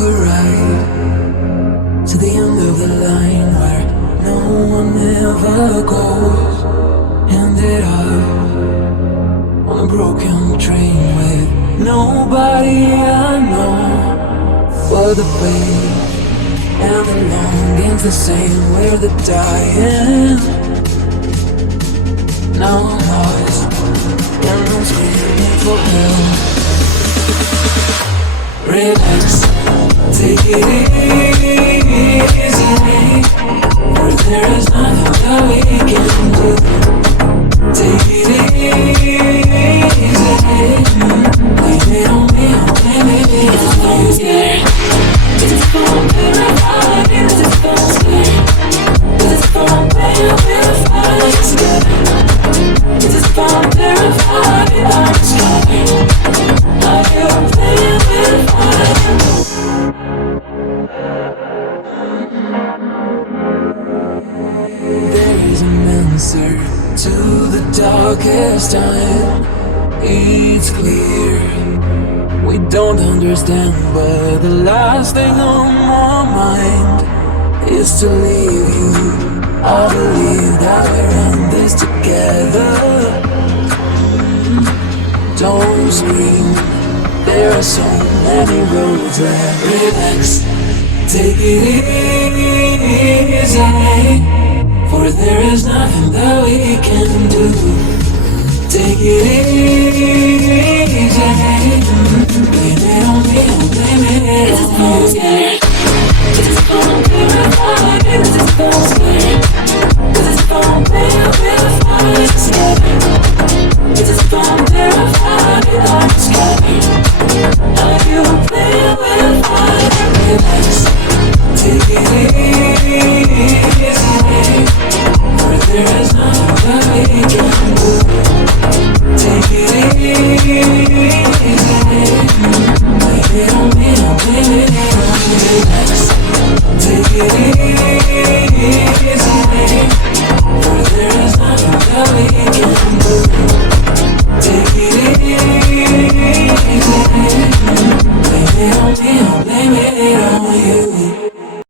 a ride to the end of the line where no one ever goes. Ended up on a broken train with nobody I know. But the pain and the longing's the same. We're the dying. Now I'm lost and I'm screaming for help. Relax, take it easy, for there is nothing that we can do. Take it easy, blame it on me, blame it on you. Scared, is it gonna be right? Is it gonna scare? Is it gonna be verified? Scared, is it gonna be verified? I'm scared. Are you playing with fire? There is an answer to the darkest time. It's clear we don't understand, but the last thing on my mind is to leave you. I believe that we're in this together. Don't scream, there are so many roads that relax. Take it easy, for there is nothing that we can do. Take it easy.